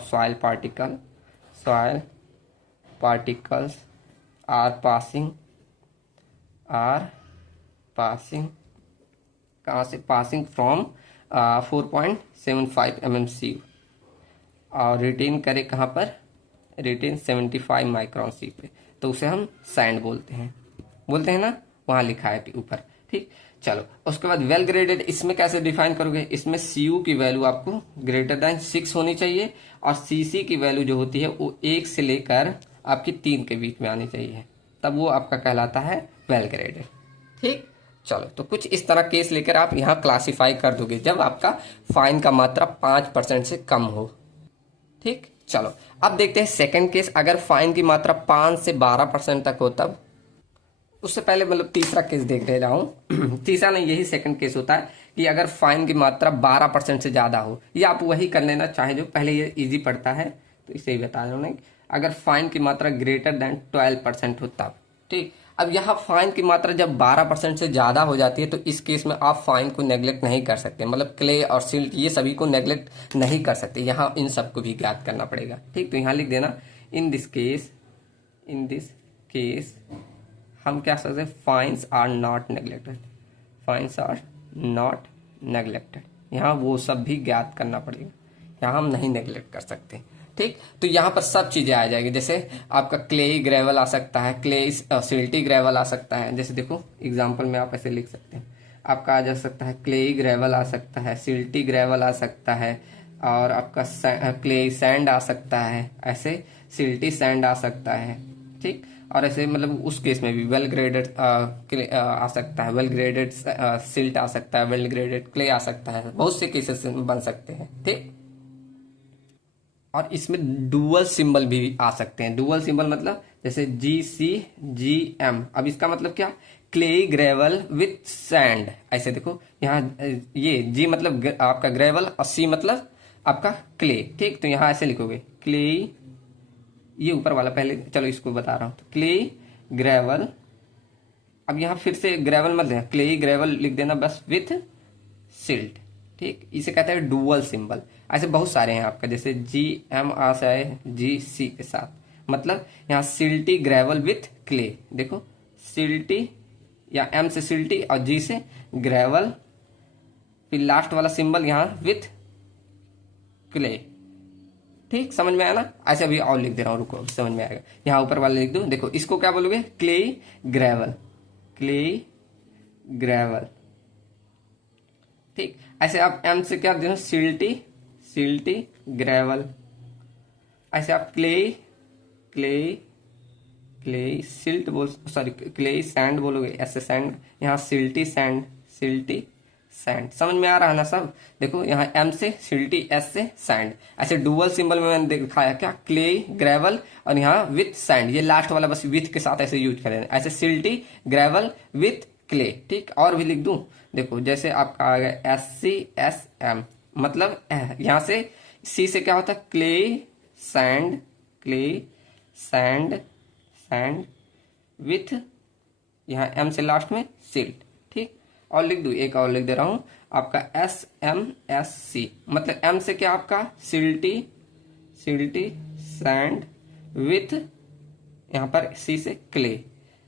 soil particles are passing कहाँ से, पासिंग फ्रॉम 4.75 mm और रिटेन करे कहाँ पर, रिटेन 75 माइक्रोन सी पे, तो उसे हम सैंड बोलते हैं ना, वहाँ लिखा है ऊपर, ठीक। चलो उसके बाद वेल ग्रेडेड, इसमें कैसे डिफाइन करोगे, इसमें CU की वैल्यू आपको ग्रेटर देन 6 होनी चाहिए और CC की वैल्यू जो होती है वो 1 से लेकर आपकी 3 के बीच में आनी चाहिए, तब वो आपका कहलाता है वेल ग्रेडेड, ठीक। चलो तो कुछ इस तरह केस लेकर आप यहाँ क्लासिफाई कर दोगे जब आपका फाइन का मात्रा 5% से कम हो, ठीक। चलो अब देखते हैं सेकंड केस, अगर फाइन की मात्रा 5 से 12% तक हो तब। उससे पहले मतलब तीसरा केस देख रहा हूँ तीसरा नहीं, यही सेकंड केस होता है कि अगर फाइन की मात्रा 12% से ज्यादा हो, या आप वही कर लेना चाहे जो पहले, ये इजी पड़ता है तो इसे ही बता रहा हूँ। अगर फाइन की मात्रा ग्रेटर देन 12% हो तब, ठीक। अब यहाँ फाइन की मात्रा जब 12% से ज्यादा हो जाती है तो इस केस में आप फाइन को नेग्लेक्ट नहीं कर सकते, मतलब क्ले और सिल्ट ये सभी को नेग्लेक्ट नहीं कर सकते, यहाँ इन सबको भी ज्ञात करना पड़ेगा, ठीक। तो यहाँ लिख देना इन दिस केस हम क्या सकते हैं, फाइन्स आर नॉट नेग्लेक्टेड, यहाँ वो सब भी ज्ञात करना पड़ेगा, यहाँ हम नहीं नेग्लेक्ट कर सकते, ठीक। तो यहाँ पर सब चीजें आ जाएगी, जैसे आपका क्लेई ग्रेवल आ सकता है, सिल्टी ग्रेवल आ सकता है, जैसे देखो एग्जांपल में आप ऐसे लिख सकते हैं, आपका आ जा सकता है क्लेई ग्रेवल आ सकता है, सिल्टी ग्रेवल आ सकता है, और आपका क्लेई सैंड आ सकता है, ऐसे सिल्टी सैंड आ सकता है, ठीक। और ऐसे मतलब उस केस में भी वेल ग्रेडेड आ सकता है, वेल ग्रेडेड सिल्ट आ सकता है, वेल ग्रेडेड क्ले आ सकता है, बहुत से केसेस बन सकते हैं, ठीक। और इसमें डुअल सिंबल भी आ सकते हैं, डुअल सिंबल मतलब जैसे GCGM, अब इसका मतलब क्या, क्ले ग्रेवल विथ सैंड, ऐसे देखो यहाँ ये G मतलब आपका ग्रेवल और C मतलब आपका क्ले, ठीक। तो यहाँ ऐसे लिखोगे क्ले, ये ऊपर वाला पहले, चलो इसको बता रहा हूं, तो क्ले ग्रेवल, अब यहां फिर से ग्रेवल मत लेना, क्ले ग्रेवल लिख देना बस विथ सिल्ट, ठीक। इसे कहते हैं डुअल सिंबल। ऐसे बहुत सारे हैं आपका, जैसे GM आ जाए GC के साथ, मतलब यहाँ सिल्टी ग्रेवल विथ क्ले, देखो सिल्टी या M से सिल्टी और G से ग्रेवल, फिर लास्ट वाला सिंबल यहाँ विथ क्ले, ठीक। समझ में आया ना, ऐसे अभी और लिख दे रहा हूँ, रुको समझ में आएगा। यहाँ ऊपर वाले लिख दो, देखो इसको क्या बोलोगे, क्ले ग्रेवल, ठीक। ऐसे आप M से क्या देना, सिल्टी ग्रेवल, ऐसे आप क्ले सिल्ट बोल, सॉरी क्ले सैंड बोलोगे, ऐसे सैंड, यहाँ सिल्टी सैंड, समझ में आ रहा है ना सब। देखो यहाँ M से सिल्टी, S से सैंड, ऐसे डुअल सिंबल में मैंने दिखाया क्या, क्ले ग्रेवल और यहाँ विथ सैंड, ये लास्ट वाला बस विथ के साथ ऐसे यूज करें, ऐसे सिल्टी ग्रेवल विथ क्ले, ठीक। और भी लिख दूं, देखो जैसे आपका आ गया SCSM, मतलब यहाँ से C से क्या होता है, क्ले सैंड विथ, यहाँ M से लास्ट में सिल्ट, ठीक। और लिख दू, एक और लिख दे रहा हूं, आपका SMSC, मतलब M से क्या आपका सिल्टी सैंड विथ, यहाँ पर C से क्ले,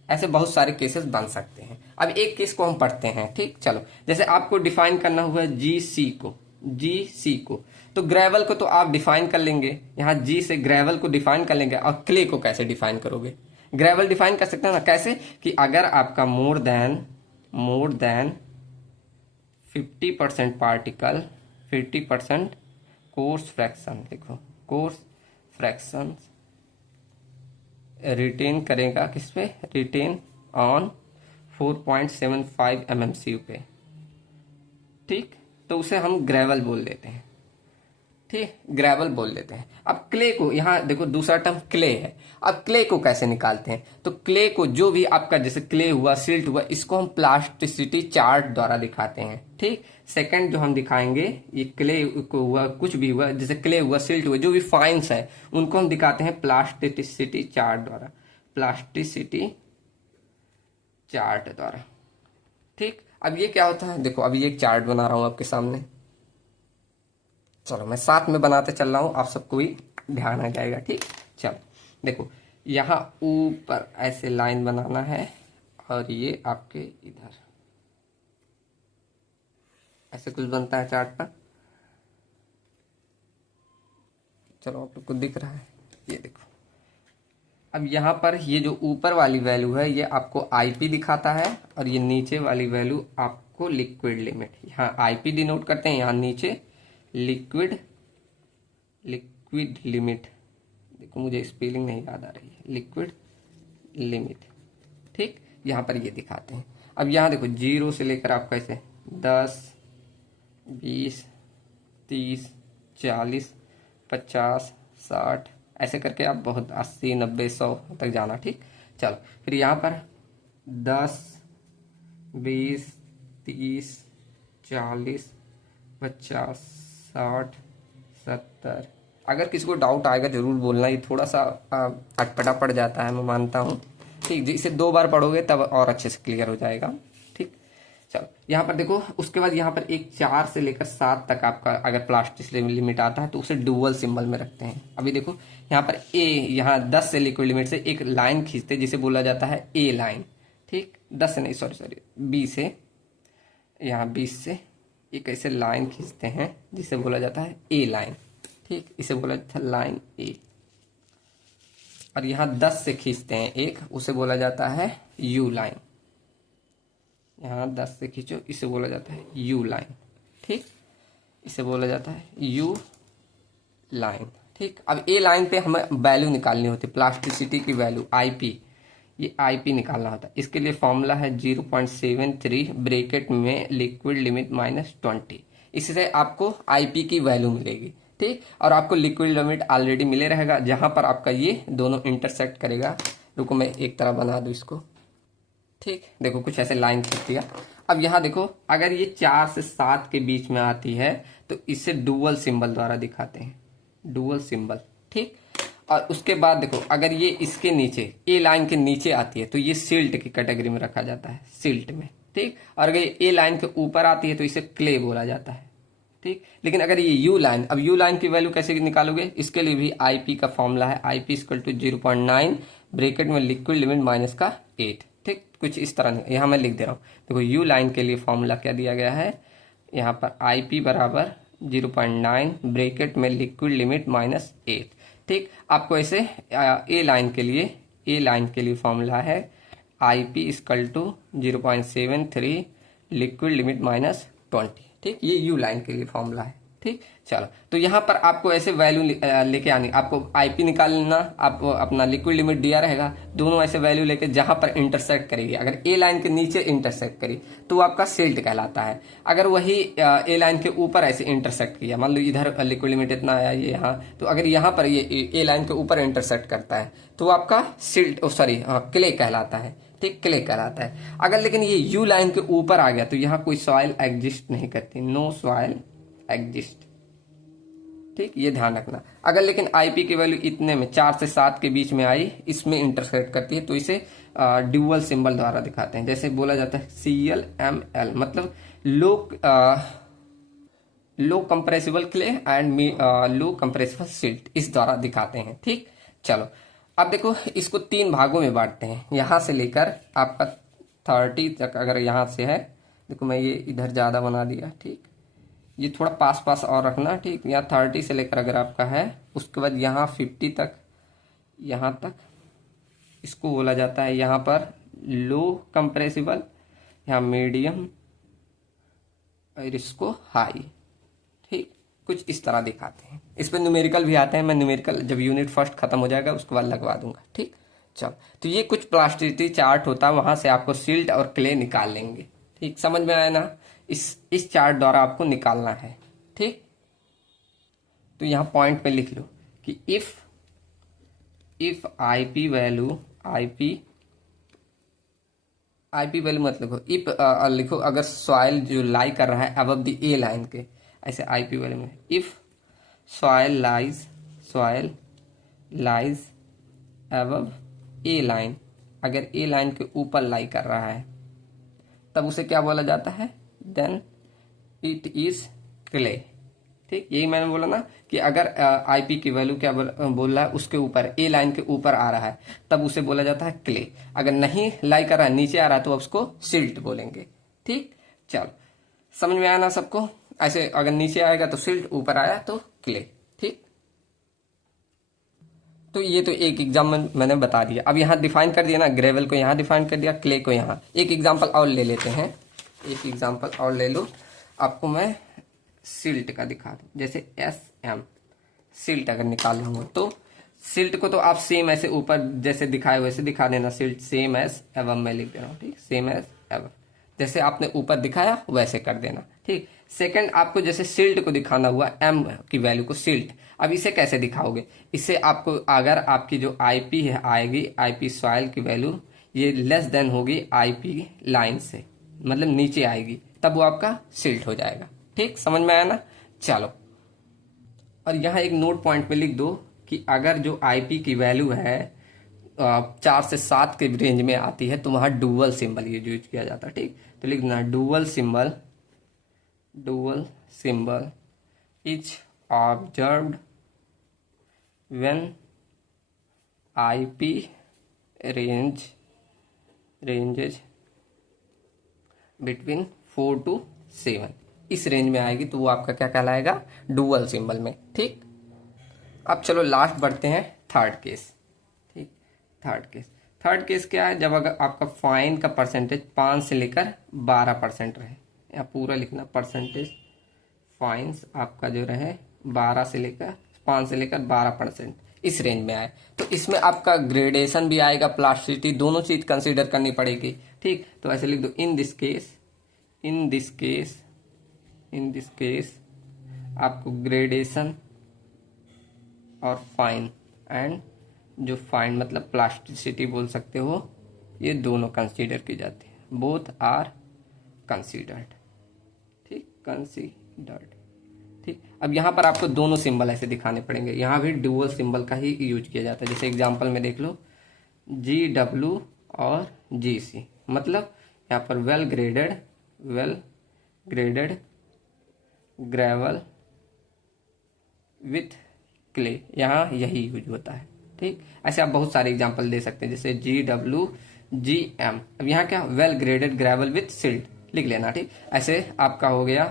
ऐसे बहुत सारे केसेस बन सकते हैं। अब एक केस को हम पढ़ते हैं, ठीक। चलो जैसे आपको डिफाइन करना हुआ GC को, तो ग्रेवल को तो आप डिफाइन कर लेंगे, यहाँ G से ग्रेवल को डिफाइन कर लेंगे, और क्ले को कैसे डिफाइन करोगे, ग्रेवल डिफाइन कर सकते हैं ना, कैसे कि अगर आपका मोर देन 50% पार्टिकल, 50% कोर्स फ्रैक्शन, देखो कोर्स फ्रैक्शन रिटेन करेगा किस पे, रिटेन ऑन 4.75 mm पे, ठीक। तो उसे हम ग्रेवल बोल देते हैं, ठीक, ग्रेवल बोल देते हैं। अब क्ले को, यहाँ देखो दूसरा टर्म क्ले है। अब क्ले को कैसे निकालते हैं, तो क्ले को जो भी आपका जैसे क्ले हुआ, सिल्ट हुआ, इसको हम प्लास्टिसिटी चार्ट द्वारा दिखाते हैं। ठीक, सेकंड जो हम दिखाएंगे, ये क्ले को हुआ, कुछ भी हुआ, जैसे क्ले हुआ, सिल्ट हुआ, जो भी फाइन्स है उनको हम दिखाते हैं प्लास्टिसिटी चार्ट द्वारा, प्लास्टिसिटी चार्ट द्वारा। ठीक, अब ये क्या होता है, देखो अभी एक चार्ट बना रहा हूं आपके सामने, चलो मैं साथ में बनाते चल रहा हूं, आप सबको भी ध्यान आ जाएगा। ठीक, चलो देखो यहाँ ऊपर ऐसे लाइन बनाना है और ये आपके इधर ऐसे कुछ बनता है चार्ट पर। चलो आप लोग को दिख रहा है, ये देखो। अब यहाँ पर ये जो ऊपर वाली वैल्यू है ये आपको आईपी दिखाता है और ये नीचे वाली वैल्यू आपको लिक्विड लिमिट, यहाँ आईपी डिनोट करते हैं, यहाँ नीचे लिक्विड लिमिट, देखो मुझे स्पेलिंग नहीं याद आ रही है, लिक्विड लिमिट। ठीक, यहाँ पर ये दिखाते हैं। अब यहाँ देखो 0 से लेकर आप कैसे 10, 20, 30, 40, 50, 60 ऐसे करके आप बहुत 80, 90, 100 तक जाना। ठीक, चलो फिर यहाँ पर 10, 20, 30, 40, 50, 60, 70। अगर किसी को डाउट आएगा जरूर बोलना, ये थोड़ा सा अटपटा पड़ जाता है, मैं मानता हूँ। ठीक, इसे 2 बार पढ़ोगे तब और अच्छे से क्लियर हो जाएगा। ठीक, चलो यहाँ पर देखो, उसके बाद यहाँ पर एक 4 से लेकर 7 तक आपका अगर प्लास्टिक लिमिट आता है तो उसे डुअल सिंबल में रखते हैं। अभी देखो यहाँ पर ए, यहाँ 10 से लिक्विड लिमिट से एक लाइन खींचते जिसे बोला जाता है ए लाइन। ठीक, 10 से नहीं, सॉरी 20 से, यहाँ 20 से एक ऐसे लाइन खींचते हैं जिसे बोला जाता है ए लाइन। ठीक, इसे बोला जाता है लाइन ए। और यहाँ 10 से खींचते हैं एक, उसे बोला जाता है यू लाइन। यहाँ 10 से खींचो, इसे बोला जाता है यू लाइन। ठीक, इसे बोला जाता है यू लाइन। ठीक, अब ए लाइन पे हमें वैल्यू निकालनी होती है, प्लास्टिसिटी की वैल्यू आईपी, ये आईपी निकालना होता है। इसके लिए फॉर्मूला है 0.73 ब्रैकेट में लिक्विड लिमिट -20, इससे आपको आईपी की वैल्यू मिलेगी। ठीक, और आपको लिक्विड लिमिट ऑलरेडी मिले रहेगा जहां पर आपका ये दोनों इंटरसेक्ट करेगा। रुको मैं एक तरह बना दूं इसको। ठीक, देखो कुछ ऐसे लाइन खींच दिया। अब यहाँ देखो अगर ये 4 से 7 के बीच में आती है तो इसे डुअल सिंबल द्वारा दिखाते हैं, डुअल सिंबल। ठीक, और उसके बाद देखो अगर ये इसके नीचे ए लाइन के नीचे आती है तो ये सिल्ट की कैटेगरी में रखा जाता है, सिल्ट में। ठीक, और अगर ये ए लाइन के ऊपर आती है तो इसे क्ले बोला जाता है। ठीक, लेकिन अगर ये यू लाइन, अब यू लाइन की वैल्यू कैसे निकालोगे, इसके लिए भी आईपी का फॉर्मूला है, आईपी इक्वल टू 0.9 ब्रैकेट में लिक्विड लिमिट -8। ठीक, कुछ इस तरह, यहाँ मैं लिख दे रहा हूँ। देखो यू लाइन के लिए फॉर्मूला क्या दिया गया है, यहाँ पर आईपी बराबर 0.9 ब्रैकेट में लिक्विड लिमिट -8। ठीक, आपको ऐसे ए लाइन के लिए फॉर्मूला है IP equal to 0.73 liquid limit -20। ठीक, ये यू लाइन के लिए फॉर्मूला है। ठीक, चलो तो यहाँ पर आपको ऐसे वैल्यू लेके आनी, आपको आईपी निकालना, आपको अपना लिक्विड लिमिट दिया रहेगा, दोनों ऐसे वैल्यू लेके जहां पर इंटरसेक्ट करेगी, अगर ए लाइन के नीचे इंटरसेक्ट करी तो आपका सिल्ट कहलाता है। अगर वही ए लाइन के ऊपर ऐसे इंटरसेक्ट किया, मान लो इधर लिक्विड लिमिट इतना आया ये यहाँ, तो अगर यहाँ पर ये ए लाइन के ऊपर इंटरसेक्ट करता है तो आपका सिल्ट, सॉरी क्ले कहलाता है। ठीक, क्ले कहलाता है। अगर लेकिन ये यू लाइन के ऊपर आ गया तो यहाँ कोई सॉइल एग्जिस्ट नहीं करती, नो सॉइल एग्जिस्ट। ठीक, ये ध्यान रखना। अगर लेकिन आईपी की वैल्यू इतने में 4 से 7 के बीच में आई, इसमें इंटरसेक्ट करती है तो इसे ड्यूअल सिंबल द्वारा दिखाते हैं। जैसे बोला जाता है ClMl, मतलब low compressible clay and low compressible silt, इस द्वारा दिखाते हैं। ठीक, चलो अब देखो इसको 3 भागों में बांटते हैं, यहां से लेकर आपका 30 तक। अगर यहां से है, देखो मैं ये इधर ज्यादा बना दिया। ठीक, ये थोड़ा पास पास और रखना। ठीक, यहाँ 30 से लेकर अगर आपका है, उसके बाद यहाँ 50 तक, यहाँ तक इसको बोला जाता है यहाँ पर लो कंप्रेसिबल, यहाँ मीडियम और इसको हाई। ठीक, कुछ इस तरह दिखाते हैं। इस पर न्यूमेरिकल भी आते हैं, मैं न्यूमेरिकल जब यूनिट फर्स्ट खत्म हो जाएगा उसके बाद लगवा दूंगा। ठीक, चलो तो ये कुछ प्लास्टिसिटी चार्ट होता है, वहां से आपको सिल्ट और क्ले निकाल लेंगे। ठीक, समझ में आया ना, इस चार्ट द्वारा आपको निकालना है। ठीक, तो यहाँ पॉइंट पे लिख लो कि if IP value IP value मत लिखो, इफ लिखो अगर सॉइल जो लाई कर रहा है अबव द ए लाइन के, ऐसे आईपी वैल्यू में if soil lies above A line, अगर ए लाइन के ऊपर लाई कर रहा है तब उसे क्या बोला जाता है, देन इट इज क्ले। ठीक, यही मैंने बोला ना कि अगर आईपी की वैल्यू क्या बोल रहा है उसके ऊपर, ए लाइन के ऊपर आ रहा है तब उसे बोला जाता है क्ले। अगर नहीं लाई कर रहा है, नीचे आ रहा है, तो उसको सिल्ट बोलेंगे। ठीक, चलो समझ में आया ना सबको। ऐसे अगर नीचे आएगा तो सिल्ट, ऊपर आया तो क्ले। ठीक, तो ये तो एक एग्जाम्पल मैंने बता दिया। अब यहाँ डिफाइन कर दिया ना, ग्रेवल को यहाँ डिफाइन कर दिया, क्ले को यहाँ। एक एग्जाम्पल और ले लेते हैं, एक एग्जाम्पल और ले लो, आपको मैं सिल्ट का दिखा दूं। जैसे SM सिल्ट अगर निकाल लूंगा तो सिल्ट को तो आप सेम ऐसे ऊपर जैसे दिखाए वैसे दिखा देना, सिल्ट सेम एज एवम में लिख देना। ठीक, सेम एज एवम, जैसे आपने ऊपर दिखाया वैसे कर देना। ठीक, सेकंड आपको जैसे सिल्ट को दिखाना हुआ M की वैल्यू को सिल्ट, अब इसे कैसे दिखाओगे, इससे आपको अगर आपकी जो IP है आएगी, IP सॉइल की वैल्यू ये लेस देन होगी IP लाइन से, मतलब नीचे आएगी, तब वो आपका सिल्ट हो जाएगा। ठीक, समझ में आया ना। चलो, और यहाँ एक नोट पॉइंट पे लिख दो कि अगर जो IP की वैल्यू है 4 से 7 के रेंज में आती है तो वहां डुअल सिंबल ये यूज किया जाता है। ठीक, तो लिखना dual symbol is observed when IP ranges between 4 to 7, इस रेंज में आएगी तो वो आपका क्या कहलाएगा, डुअल सिंबल में। ठीक, अब चलो लास्ट बढ़ते हैं थर्ड केस। ठीक, थर्ड केस क्या है, जब अगर आपका फाइन का परसेंटेज 5 से लेकर 12% रहे, या पूरा लिखना परसेंटेज फाइन्स आपका जो रहे 5 से लेकर 12%, इस रेंज में आए, तो इसमें आपका ग्रेडेशन भी आएगा, प्लास्टिसिटी, दोनों चीज कंसीडर करनी पड़ेगी। ठीक, तो ऐसे लिख दो, इन दिस केस आपको ग्रेडेशन और फाइन, एंड जो फाइन मतलब प्लास्टिसिटी बोल सकते हो, ये दोनों कंसीडर की जाती है, बोथ आर कंसीडर्ड। ठीक, कंसीडर्ड। ठीक, अब यहाँ पर आपको दोनों सिंबल ऐसे दिखाने पड़ेंगे, यहाँ भी डुअल सिंबल का ही यूज किया जाता है। जैसे एग्जांपल में देख लो, GW और GC, मतलब यहाँ पर well graded gravel with clay, यहाँ यही यूज होता है। ठीक, ऐसे आप बहुत सारे एग्जांपल दे सकते हैं, जैसे GW GM। अब यहाँ क्या, well graded gravel with silt लिख लेना। ठीक, ऐसे आपका हो गया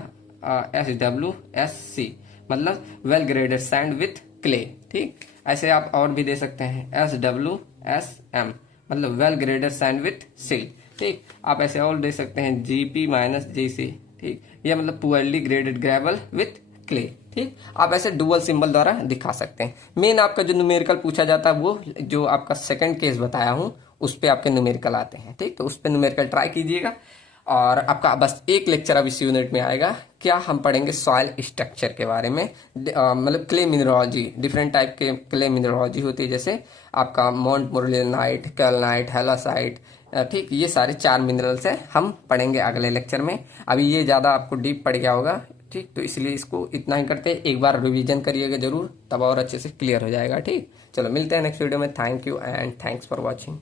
SW SC, मतलब well graded sand with clay. ठीक, ऐसे आप और भी दे सकते हैं, SW SM, मतलब well graded sand with silt. ठीक, आप ऐसे और दे सकते हैं GP GC। ठीक, ये मतलब poorly graded gravel with clay. ठीक, आप ऐसे डुअल सिंबल द्वारा दिखा सकते हैं। मेन आपका जो न्यूमेरिकल पूछा जाता है वो जो आपका सेकंड केस बताया हूं उस पे आपके न्यूमेरिकल आते हैं। ठीक, तो उस पे न्यूमेरिकल ट्राई कीजिएगा। और आपका बस एक लेक्चर अब इस यूनिट में आएगा, क्या हम पढ़ेंगे सॉइल स्ट्रक्चर के बारे में, मतलब क्ले मिनरोलॉजी, डिफरेंट टाइप के क्ले मिनरोलॉजी होती है, जैसे आपका मोंट मोरलेनाइट, कैल्नाइट, हैलासाइट। ठीक, ये सारे 4 मिनरल्स हैं, हम पढ़ेंगे अगले लेक्चर में। अभी ये ज़्यादा आपको डीप पड़ गया होगा। ठीक, तो इसलिए इसको इतना ही करते हैं, एक बार रिवीजन करिएगा जरूर, तब और अच्छे से क्लियर हो जाएगा। ठीक, चलो मिलते हैं नेक्स्ट वीडियो में। Thank you and thanks for watching.